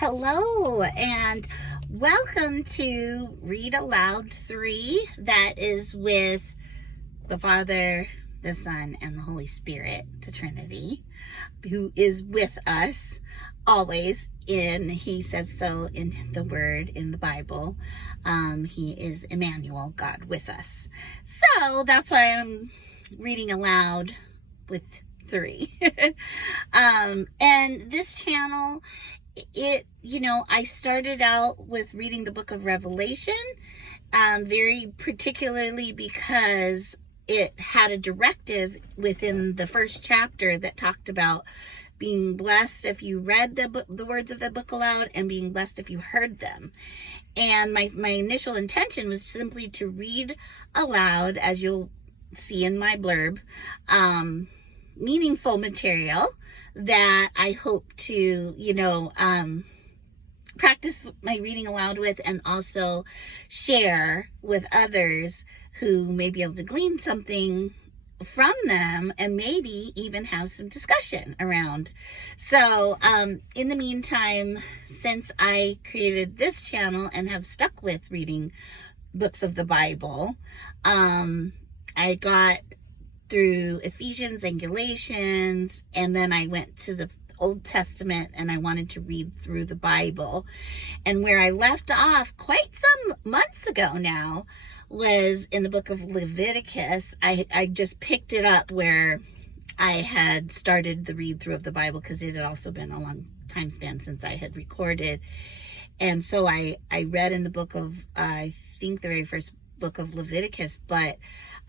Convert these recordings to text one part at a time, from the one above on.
Hello and welcome to Read Aloud 3. That is with the Father, the Son, and the Holy Spirit, the Trinity, who is with us always. He says so in the Word in the Bible. He is Emmanuel, God with us. So that's why I'm reading aloud with 3. And this channel, I started out with reading the book of Revelation, very particularly because it had a directive within the first chapter that talked about being blessed if you read the words of the book aloud and being blessed if you heard them. And my initial intention was simply to read aloud, as you'll see in my blurb, meaningful material that I hope to, practice my reading aloud with, and also share with others who may be able to glean something from them and maybe even have some discussion around. So in the meantime, since I created this channel and have stuck with reading books of the Bible, I got through Ephesians and Galatians, and then I went to the Old Testament and I wanted to read through the Bible. And where I left off quite some months ago now was in the book of Leviticus. I just picked it up where I had started the read through of the Bible, because it had also been a long time span since I had recorded. And so I read in the book of, I think the very first book of Leviticus, but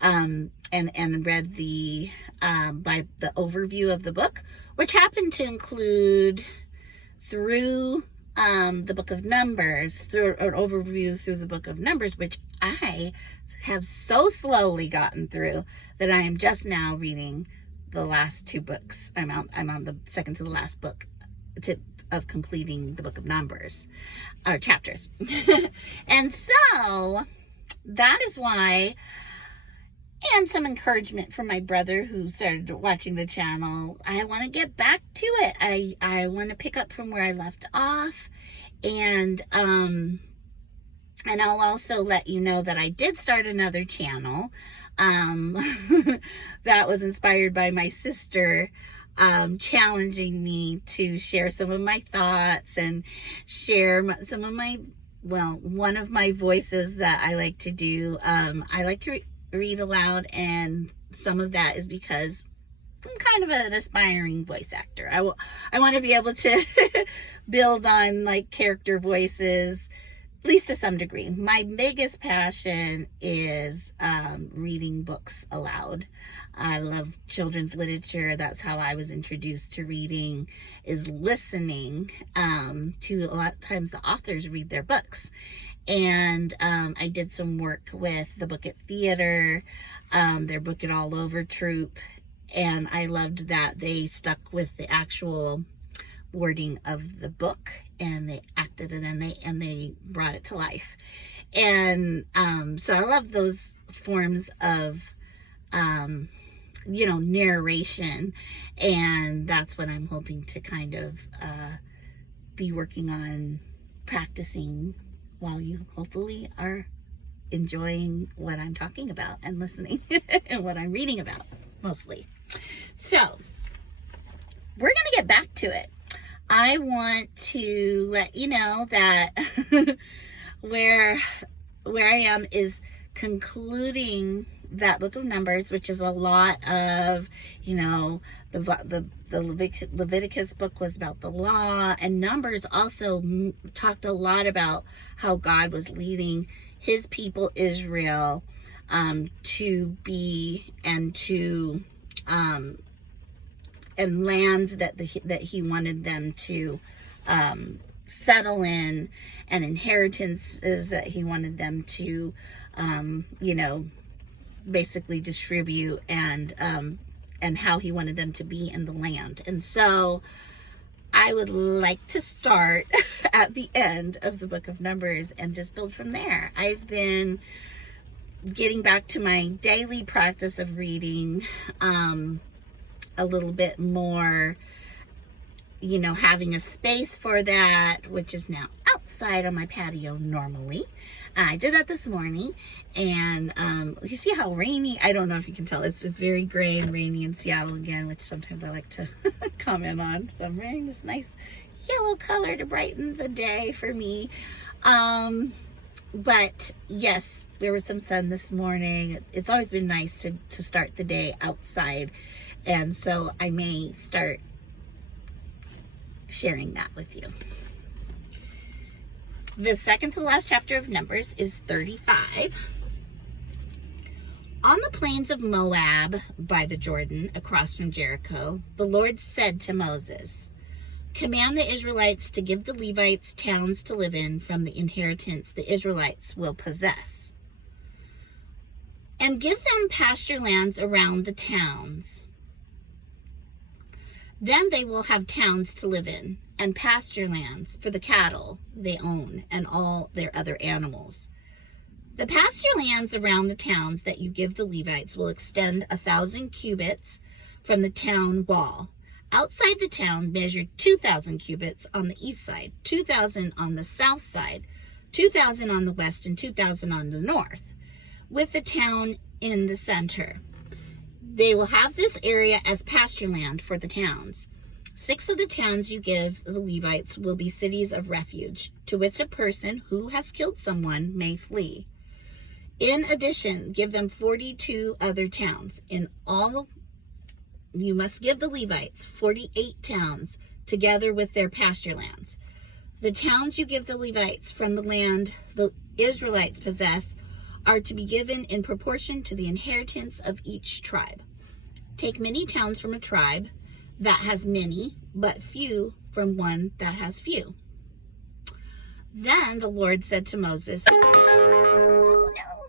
and read the by the overview of the book, which happened to include through the book of Numbers, through an overview through the book of Numbers, which I have so slowly gotten through that I am just now reading the last 2 books. I'm on the second to the last book of completing the book of Numbers, or chapters. And so that is why, and some encouragement from my brother who started watching the channel, I want to get back to it. I want to pick up from where I left off, and I'll also let you know that I did start another channel that was inspired by my sister challenging me to share some of my thoughts and share some of my, one of my voices that I like to do. I like to read aloud, and some of that is because I'm kind of an aspiring voice actor. I want to be able to build on like character voices, at least to some degree. My biggest passion is reading books aloud. I love children's literature. That's how I was introduced to reading, is listening to, a lot of times, the authors read their books. And I did some work with the Book It Theater, their Book It All Over troupe, and I loved that they stuck with the actual wording of the book, and they acted it, and they brought it to life. And so I love those forms of narration, and that's what I'm hoping to kind of be working on practicing, while you hopefully are enjoying what I'm talking about and listening and what I'm reading about, mostly. So we're going to get back to it. I want to let you know that where I am is concluding that book of Numbers, which is a lot of, the Leviticus book was about the law, and Numbers also talked a lot about how God was leading his people Israel to be and to and lands that he wanted them to settle in, and inheritances that he wanted them to basically distribute, and how he wanted them to be in the land. And so I would like to start at the end of the book of Numbers and just build from there. I've been getting back to my daily practice of reading a little bit more having a space for that, which is now outside on my patio normally. I did that this morning, and you see how rainy, I don't know if you can tell, it's very gray and rainy in Seattle again, which sometimes I like to comment on. So I'm wearing this nice yellow color to brighten the day for me. But yes, there was some sun this morning. It's always been nice to start the day outside, and so I may start sharing that with you. The second to the last chapter of Numbers is 35. On the plains of Moab by the Jordan, across from Jericho, the Lord said to Moses, "Command the Israelites to give the Levites towns to live in from the inheritance the Israelites will possess, and give them pasture lands around the towns. Then they will have towns to live in, and pasture lands for the cattle they own and all their other animals. The pasture lands around the towns that you give the Levites will extend 1,000 cubits from the town wall. Outside the town, measure 2,000 cubits on the east side, 2,000 on the south side, 2,000 on the west, and 2,000 on the north, with the town in the center. They will have this area as pasture land for the towns. 6 of the towns you give the Levites will be cities of refuge, to which a person who has killed someone may flee. In addition, give them 42 other towns. In all, you must give the Levites 48 towns, together with their pasture lands. The towns you give the Levites from the land the Israelites possess are to be given in proportion to the inheritance of each tribe. Take many towns from a tribe that has many, but few from one that has few." Then the Lord said to Moses, "Oh no,